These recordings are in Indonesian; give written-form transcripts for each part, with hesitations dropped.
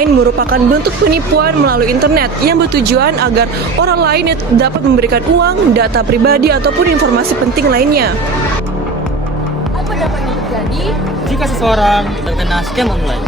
online merupakan bentuk penipuan melalui internet yang bertujuan agar orang lain dapat memberikan uang, data pribadi, ataupun informasi penting lainnya. Apa dapat terjadi jika seseorang terkena scam online?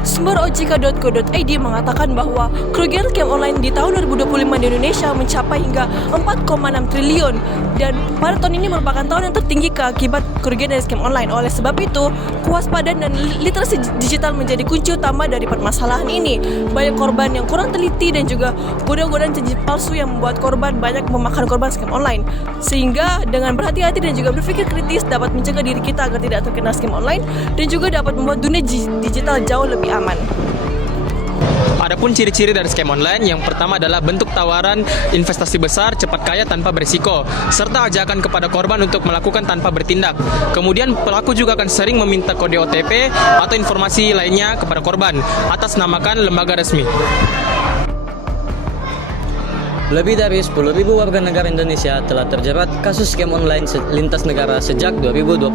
Sumber ojk.co.id mengatakan bahwa kerugian scam online di tahun 2025 di Indonesia mencapai hingga 4,6 triliun dan pada tahun ini merupakan tahun yang tertinggi akibat kerugian dari scam online. Oleh sebab itu, kewaspadaan dan literasi digital menjadi kunci utama dari permasalahan ini. Banyak korban yang kurang teliti dan juga godaan-godaan janji palsu yang membuat korban banyak memakan korban scam online. Sehingga dengan berhati-hati dan juga berpikir kritis dapat mencegah diri kita agar tidak terkena scam online dan juga dapat membuat dunia digital jauh lebih aman. Adapun ciri-ciri dari scam online, yang pertama adalah bentuk tawaran investasi besar, cepat kaya tanpa berisiko, serta ajakan kepada korban untuk melakukan tanpa bertindak. Kemudian pelaku juga akan sering meminta kode OTP atau informasi lainnya kepada korban atas namakan lembaga resmi. Lebih dari 10.000 warga negara Indonesia telah terjerat kasus scam online lintas negara sejak 2020.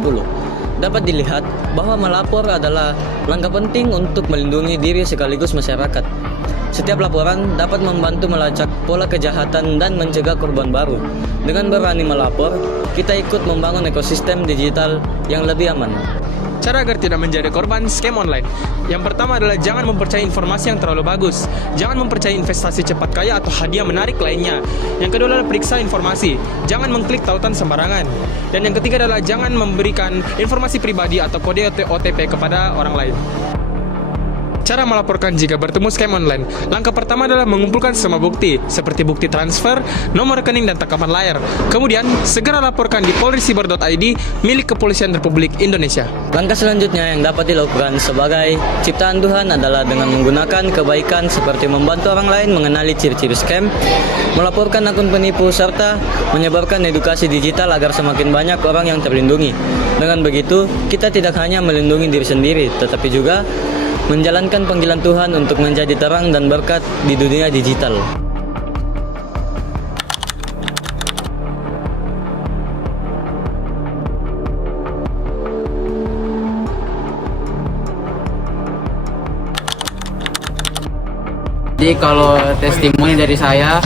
Dapat dilihat bahwa melapor adalah langkah penting untuk melindungi diri sekaligus masyarakat. Setiap laporan dapat membantu melacak pola kejahatan dan mencegah korban baru. Dengan berani melapor, kita ikut membangun ekosistem digital yang lebih aman. Cara agar tidak menjadi korban scam online. Yang pertama adalah jangan mempercayai informasi yang terlalu bagus. Jangan mempercayai investasi cepat kaya atau hadiah menarik lainnya. Yang kedua adalah periksa informasi. Jangan mengklik tautan sembarangan. Dan yang ketiga adalah jangan memberikan informasi pribadi atau kode OTP kepada orang lain. Cara melaporkan jika bertemu scam online. Langkah pertama adalah mengumpulkan semua bukti, seperti bukti transfer, nomor rekening, dan tangkapan layar. Kemudian, segera laporkan di polrisiber.id milik Kepolisian Republik Indonesia. Langkah selanjutnya yang dapat dilakukan sebagai ciptaan Tuhan adalah dengan menggunakan kebaikan seperti membantu orang lain mengenali ciri-ciri scam, melaporkan akun penipu, serta menyebarkan edukasi digital agar semakin banyak orang yang terlindungi. Dengan begitu, kita tidak hanya melindungi diri sendiri, tetapi juga menjalankan panggilan Tuhan untuk menjadi terang dan berkat di dunia digital. Jadi kalau testimoni dari saya,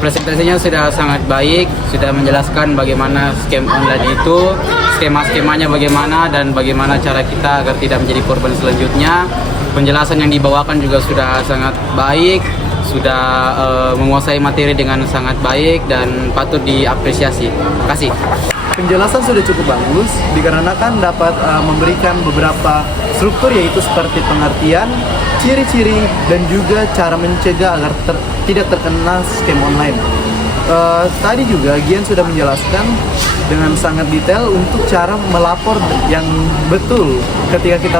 presentasinya sudah sangat baik, sudah menjelaskan bagaimana scam online itu, skema-skemanya bagaimana, dan bagaimana cara kita agar tidak menjadi korban selanjutnya. Penjelasan yang dibawakan juga sudah sangat baik, sudah menguasai materi dengan sangat baik dan patut diapresiasi. Terima kasih. Penjelasan sudah cukup bagus dikarenakan dapat memberikan beberapa struktur, yaitu seperti pengertian, ciri-ciri, dan juga cara mencegah agar tidak terkena scam online. Tadi juga Gian sudah menjelaskan dengan sangat detail untuk cara melapor yang betul ketika kita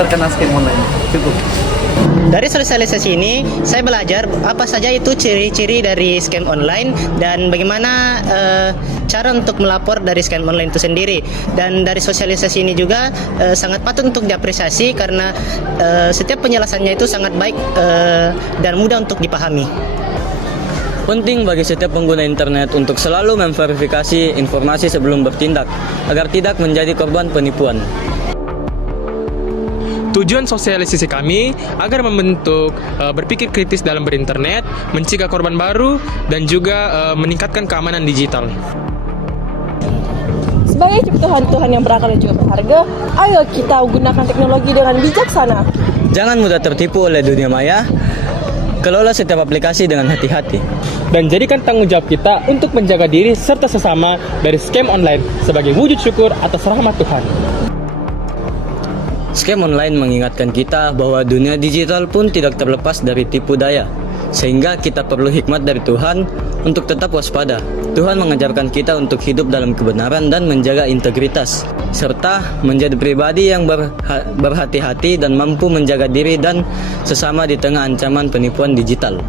terkena scam online. Cukup. Dari sosialisasi ini, saya belajar apa saja itu ciri-ciri dari scam online dan bagaimana cara untuk melapor dari scam online itu sendiri. Dan dari sosialisasi ini juga sangat patut untuk diapresiasi karena setiap penjelasannya itu sangat baik dan mudah untuk dipahami. Penting bagi setiap pengguna internet untuk selalu memverifikasi informasi sebelum bertindak, agar tidak menjadi korban penipuan. Tujuan sosialisasi kami agar membentuk berpikir kritis dalam berinternet, mencegah korban baru, dan juga meningkatkan keamanan digital. Sebagai ciptaan Tuhan yang berakal dan juga berharga, ayo kita gunakan teknologi dengan bijaksana. Jangan mudah tertipu oleh dunia maya. Kelola setiap aplikasi dengan hati-hati. Dan jadikan tanggung jawab kita untuk menjaga diri serta sesama dari scam online sebagai wujud syukur atas rahmat Tuhan. Scam online mengingatkan kita bahwa dunia digital pun tidak terlepas dari tipu daya, sehingga kita perlu hikmat dari Tuhan untuk tetap waspada. Tuhan mengajarkan kita untuk hidup dalam kebenaran dan menjaga integritas, serta menjadi pribadi yang berhati-hati dan mampu menjaga diri dan sesama di tengah ancaman penipuan digital.